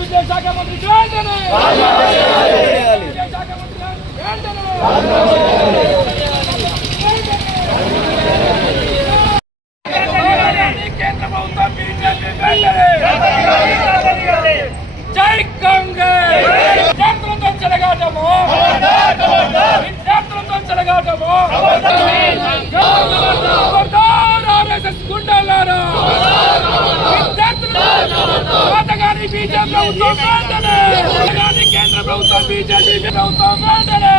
విద్యాశాఖ మంత్రి కేంద్ర ప్రభుత్వం జై కాంగ్రెస్ విద్యార్థులతో చెలగాటము ఆర్ఎస్ఎస్ గుండాలారా బీజేపీ ప్రభుత్వం వెంటనే కేంద్ర ప్రభుత్వం బీజేపీ ప్రభుత్వం వెంటనే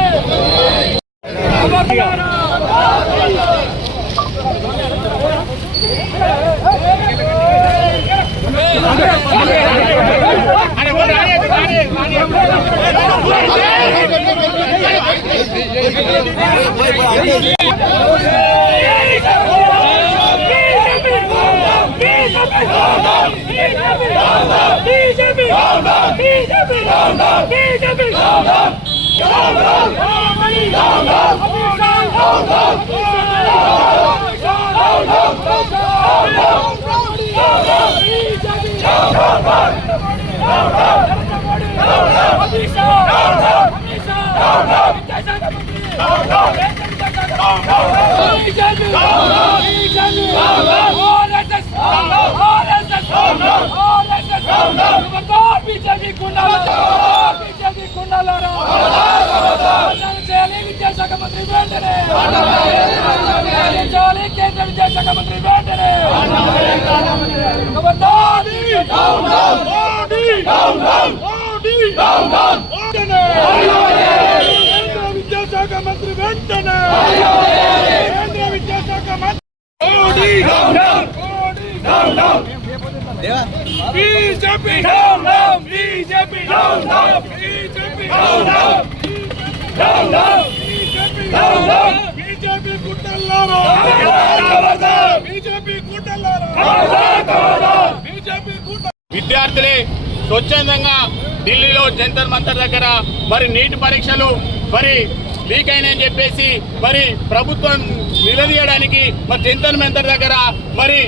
విద్యాశాఖ మంత్రి వెంటనే కేంద్ర విద్యాశాఖ మంత్రి వెంటనే విద్యాశాఖ మంత్రి వెంటనే కేంద్ర విద్యాశాఖ మంత్రి బీజేపీ బీజేపీ బీజేపీ గుట్టల్లారా బీజేపీ గుట్టల్లారా బీజేపీ గుట్ట విద్యార్థులే స్వచ్ఛందంగా ఢిల్లీలో జంతర్ మంతర్ దగ్గర మరి నీటి పరీక్షలు మరి లీక్ అయినాయని చెప్పేసి మరి ప్రభుత్వం నిలదీయడానికి మరి జంతర్ మంతర్ దగ్గర మరి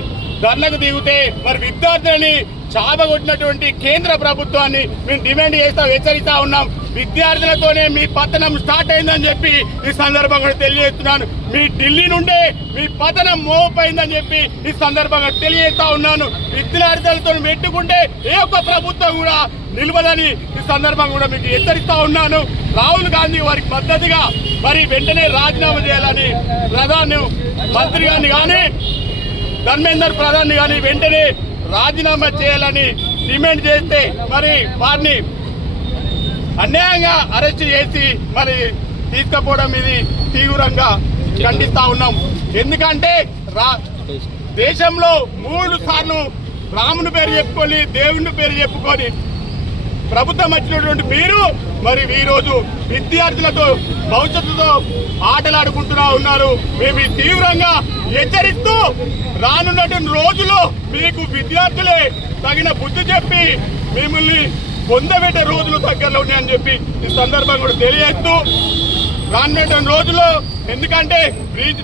ధర్నకు దిగితే మరి విద్యార్థులని చావగొట్టినటువంటి కేంద్ర ప్రభుత్వాన్ని మేము డిమాండ్ చేస్తా హెచ్చరిస్తా ఉన్నాం. విద్యార్థులతోనే మీ పతనం స్టార్ట్ అయిందని చెప్పి ఈ సందర్భంగా తెలియజేస్తున్నాను. మీ ఢిల్లీ నుండే మీ పతనం మోపైందని చెప్పి ఈ సందర్భంగా తెలియజేస్తా ఉన్నాను. విద్యార్థులతో పెట్టుకుంటే ఏ ఒక్క ప్రభుత్వం కూడా నిలవదని ఈ సందర్భంగా కూడా మీకు హెచ్చరిస్తా ఉన్నాను. రాహుల్ గాంధీ వారికి మద్దతుగా మరి వెంటనే రాజీనామా చేయాలని ప్రధాని మంత్రి గారిని కానీ ధర్మేందర్ ప్రధాని కానీ వెంటనే రాజీనామా చేయాలని డిమాండ్ చేస్తే మరి వారిని అన్యాయంగా అరెస్ట్ చేసి మరి తీసుకుపోవడం ఇది తీవ్రంగా ఖండిస్తా ఉన్నాం. ఎందుకంటే దేశంలో 3 సార్లు రాముని పేరు చెప్పుకొని దేవుని పేరు చెప్పుకొని ప్రభుత్వం వచ్చినటువంటి మీరు మరి ఈ రోజు విద్యార్థులతో భవిష్యత్తుతో ఆటలాడుకుంటూ ఉన్నారు. మేము తీవ్రంగా హెచ్చరిస్తూ రానున్నటువంటి రోజుల్లో మీకు విద్యార్థులే తగిన బుద్ధి చెప్పి మిమ్మల్ని పొందబెట్టే రోజులు దగ్గరలో ఉన్నాయని చెప్పి ఈ సందర్భంగా కూడా తెలియజేస్తూ రానున్నటువంటి రోజుల్లో ఎందుకంటే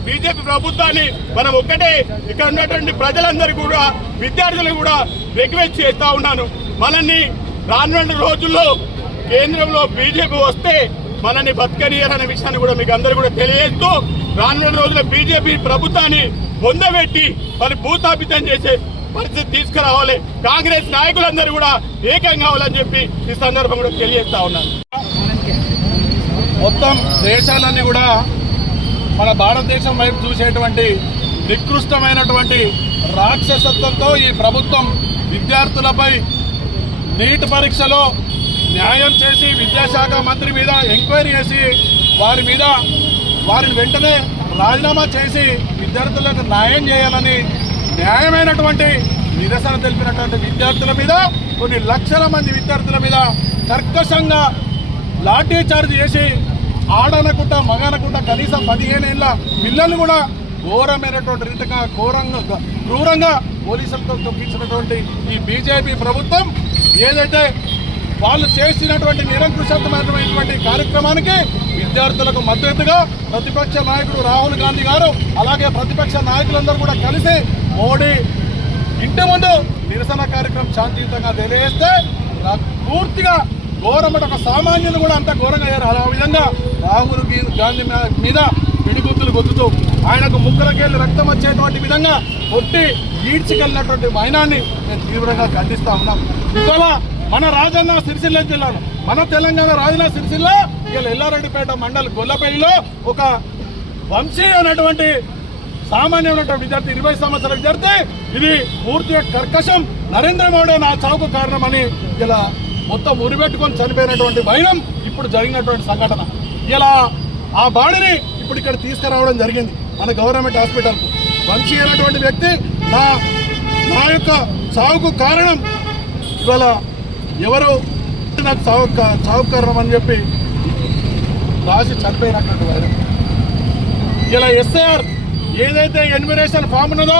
బీజేపీ ప్రభుత్వాన్ని మనం ఒక్కటే ఇక్కడ ఉన్నటువంటి ప్రజలందరూ కూడా విద్యార్థులు కూడా రిక్వెస్ట్ చేస్తా ఉన్నాను. మనల్ని రానున్న రోజుల్లో కేంద్రంలో బీజేపీ వస్తే మనల్ని బతకనియరనే విషయాన్ని కూడా మీకు అందరూ కూడా తెలియజేస్తూ రానున్న రోజుల్లో బీజేపీ ప్రభుత్వాన్ని పొందబెట్టి మరి భూస్థాపితం చేసే పరిస్థితి తీసుకురావాలి. కాంగ్రెస్ నాయకులందరూ కూడా ఏకం కావాలని చెప్పి ఈ సందర్భంగా కూడా తెలియజేస్తా ఉన్నాను. మొత్తం దేశాలన్నీ కూడా మన భారతదేశం వైపు చూసేటువంటి నికృష్టమైనటువంటి రాక్షసత్వంతో ఈ ప్రభుత్వం విద్యార్థులపై నీట్ పరీక్షలో న్యాయం చేసి విద్యాశాఖ మంత్రి మీద ఎంక్వైరీ చేసి వారిని వెంటనే రాజీనామా చేసి విద్యార్థులకు న్యాయం చేయాలని న్యాయమైనటువంటి నిరసన తెలిపినటువంటి విద్యార్థుల మీద, కొన్ని లక్షల మంది విద్యార్థుల మీద కర్కశంగా లాఠీ చార్జ్ చేసి ఆడనకుండా మగనకుండా కనీసం 15 ఏళ్ళ పిల్లలు కూడా ఘోరమైనటువంటి రీతిగా క్రూరంగా పోలీసులతో తొక్కించినటువంటి ఈ బీజేపీ ప్రభుత్వం ఏదైతే వాళ్ళు చేసినటువంటి నిరంకుశమైనటువంటి కార్యక్రమానికి విద్యార్థులకు మద్దతుగా ప్రతిపక్ష నాయకుడు రాహుల్ గాంధీ గారు, అలాగే ప్రతిపక్ష నాయకులందరూ కూడా కలిసి మోడీ ఇంటి ముందు నిరసన కార్యక్రమం శాంతియుతంగా తెలియజేస్తే పూర్తిగా ఘోరమట ఒక సామాన్యులు కూడా అంత ఘోరంగా అయ్యారు. ఆ విధంగా రాహుల్ గాంధీ మీద పిడిగుద్దులు గుద్దుతూ ఆయనకు ముక్కలకెళ్ళి రక్తం వచ్చేటువంటి విధంగా కొట్టి ఈడ్చికెళ్ళినటువంటి వైనాన్ని మేము తీవ్రంగా ఖండిస్తా ఉన్నాం. ఇవాళ మన రాజన్న సిరిసిల్ల జిల్లాలో, మన తెలంగాణ రాజన్న సిరిసిల్ల ఇలా ఎల్లారెడ్డిపేట మండల్ గొల్లపల్లిలో ఒక వంశీ అనేటువంటి సామాన్యమైనటువంటి విద్యార్థి, 20 సంవత్సరాల విద్యార్థి, ఇది పూర్తిగా కర్కశం నరేంద్ర మోడీ నా చావుకు కారణమని ఇలా మొత్తం ఉరిపెట్టుకొని చనిపోయినటువంటి వైనం ఇప్పుడు జరిగినటువంటి సంఘటన. ఇలా ఆ బాడీని ఇప్పుడు ఇక్కడ తీసుకురావడం జరిగింది మన గవర్నమెంట్ హాస్పిటల్కు. వంశీ అనేటువంటి వ్యక్తి నా యొక్క చావుకు కారణం ఇవాళ ఎవరు నాకు చావుకు కారణం అని చెప్పి రాసి చనిపోయినటువంటి వైనం. ఇలా ఎస్ఐఆర్ ఏదైతే ఎన్యుమరేషన్ ఫామ్ ఉన్నదో,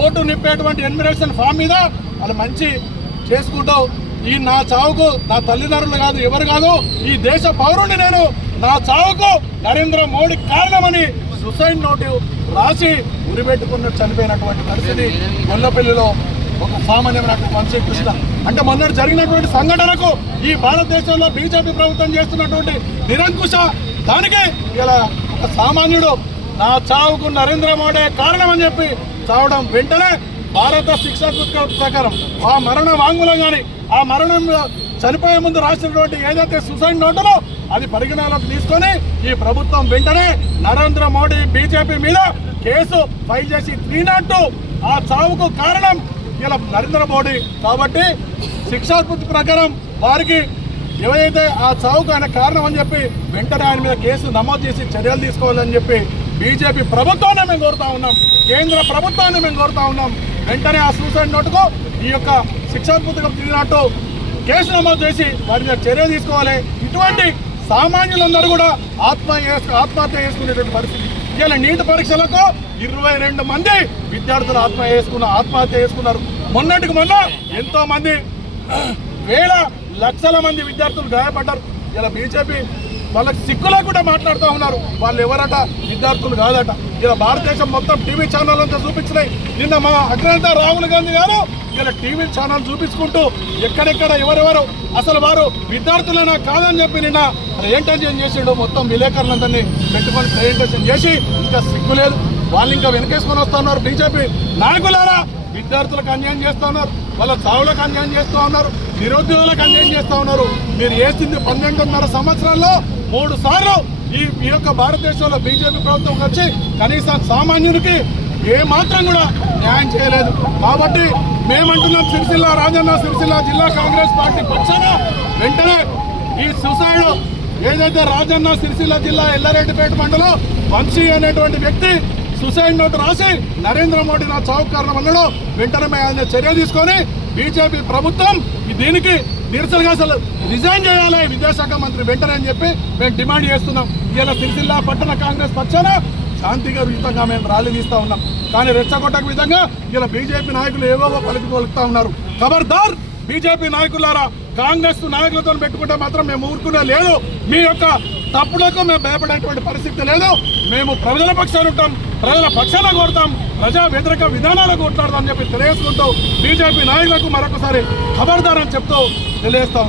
ఓటు నింపేటువంటి ఎన్యుమరేషన్ ఫామ్ మీద వాళ్ళు మంచి చేసుకుంటూ ఈ నా చావుకు నా తల్లిదండ్రులు కాదు, ఎవరు కాదు, ఈ దేశ పౌరుని నేను, నా చావుకు నరేంద్ర మోడీ కారణమని సూసైడ్ నోటు రాసి ఉరిపెట్టుకున్న చనిపోయినటువంటి పరిస్థితి గొల్లపల్లిలో ఒక సామాన్యమైనటువంటి వంశీ కృష్ణ. అంటే మొన్న జరిగినటువంటి సంఘటనకు ఈ భారతదేశంలో బీజేపీ ప్రభుత్వం చేస్తున్నటువంటి నిరంకుశ దానికి ఇలా ఒక సామాన్యుడు నా చావుకు నరేంద్ర మోడీ కారణం అని చెప్పి చావడం, వెంటనే భారత శిక్షా ప్రకారం ఆ మరణ వాంగ్మూలం కానీ ఆ మరణం చనిపోయే ముందు రాసినటువంటి ఏదైతే సూసైడ్ నోటులో అది పరిగణలోకి తీసుకొని ఈ ప్రభుత్వం వెంటనే నరేంద్ర మోడీ బీజేపీ మీద కేసు ఫైల్ చేసి 302 ఆ చావుకు కారణం ఇలా నరేంద్ర మోడీ కాబట్టి శిక్షాస్మృతి ప్రకారం వారికి ఏవైతే ఆ చావుకు ఆయన కారణం అని చెప్పి వెంటనే ఆయన మీద కేసు నమోదు చేసి చర్యలు తీసుకోవాలని చెప్పి బీజేపీ ప్రభుత్వాన్ని మేము కోరుతా ఉన్నాం, కేంద్ర ప్రభుత్వాన్ని మేము కోరుతా ఉన్నాం. వెంటనే ఆ సూసైడ్ నోటుకు ఈ యొక్క శిక్షాస్మృతిగా తిరిగినట్టు కేసు నమోదు చేసి వారి మీద చర్య తీసుకోవాలి. ఇటువంటి సామాన్యులందరూ కూడా ఆత్మహత్య చేసుకునేటువంటి పరిస్థితి. ఇలా నీటి పరీక్షలకు 22 మంది విద్యార్థులు ఆత్మహత్య చేసుకున్నారు. మొన్నటికి మొన్న ఎంతో మంది లక్షల మంది విద్యార్థులు గాయపడ్డారు. ఇలా బీజేపీ వాళ్ళకి సిగ్గు లేకుండా మాట్లాడుతూ ఉన్నారు. వాళ్ళు ఎవరట, విద్యార్థులు కాదట. ఇలా భారతదేశం మొత్తం టీవీ ఛానల్ అంతా చూపించినాయి. నిన్న మా అగ్రనేత రాహుల్ గాంధీ గారు ఇలా టీవీ ఛానల్ చూపించుకుంటూ ఎక్కడెక్కడ ఎవరెవరు అసలు వారు విద్యార్థులైనా కాదని చెప్పి నిన్న ప్రెజెంటేషన్ చేసిండు. మొత్తం విలేకరులందరినీ పెట్టుకొని ప్రెజెంటేషన్ చేసి ఇంకా సిగ్గు లేదు. వాళ్ళు ఇంకా వెనకేసుకొని వస్తూ ఉన్నారు. బీజేపీ నాయకులారా, విద్యార్థులకు అన్యాయం చేస్తూ ఉన్నారు, వాళ్ళ చావులకు అన్యాయం చేస్తూ ఉన్నారు, నిరుద్యోగులకు అన్యాయం చేస్తూ ఉన్నారు. మీరు వేసింది 12.5 సంవత్సరాల్లో 3 సార్లు ఈ యొక్క భారతదేశంలో బీజేపీ ప్రభుత్వం వచ్చి కనీసం సామాన్యునికి ఏ మాత్రం కూడా న్యాయం చేయలేదు. కాబట్టి మేమంటున్నాం, రాజన్న సిరిసిల్ల జిల్లా కాంగ్రెస్ పార్టీ పక్షాన వెంటనే ఈ సూసైడ్ ఏదైతే రాజన్న సిరిసిల్ల జిల్లా ఎల్లారెడ్డిపేట మండలం వంశీ అనేటువంటి వ్యక్తి సూసైడ్ నోటు రాసి నరేంద్ర మోడీ నా చావుకు కారణం అన్నాడు, వెంటనే ఆయన చర్య తీసుకొని బీజేపీ ప్రభుత్వం దీనికి నిరసనగా అసలు రిజైన్ చేయాలి విద్యాశాఖ మంత్రి వెంటనే అని చెప్పి మేము డిమాండ్ చేస్తున్నాం. ఇలా సిరిసిల్ల పట్టణ కాంగ్రెస్ పక్షాన శాంతియుతంగా మేము ర్యాలీ తీస్తూ ఉన్నాం. కానీ రెచ్చగొట్టక విధంగా ఇలా బీజేపీ నాయకులు ఏవో పలుకుతూ ఉన్నారు. ఖబర్దార్ బీజేపీ నాయకులారా, కాంగ్రెస్ నాయకులతో పెట్టుకుంటే మాత్రం మేము ఊరుకునే లేదు. మీ యొక్క తప్పులకు మేము భయపడేటువంటి పరిస్థితి లేదు. మేము ప్రజల పక్షాన ఉంటాం, ప్రజల పక్షాన కోరుతాం, ప్రజా వ్యతిరేక విధానాలకు కొట్లాడతామని చెప్పి తెలియజేసుకుంటూ బీజేపీ నాయకులకు మరొకసారి ఖబర్దార్ అని చెప్తూ తెలియజేస్తాం.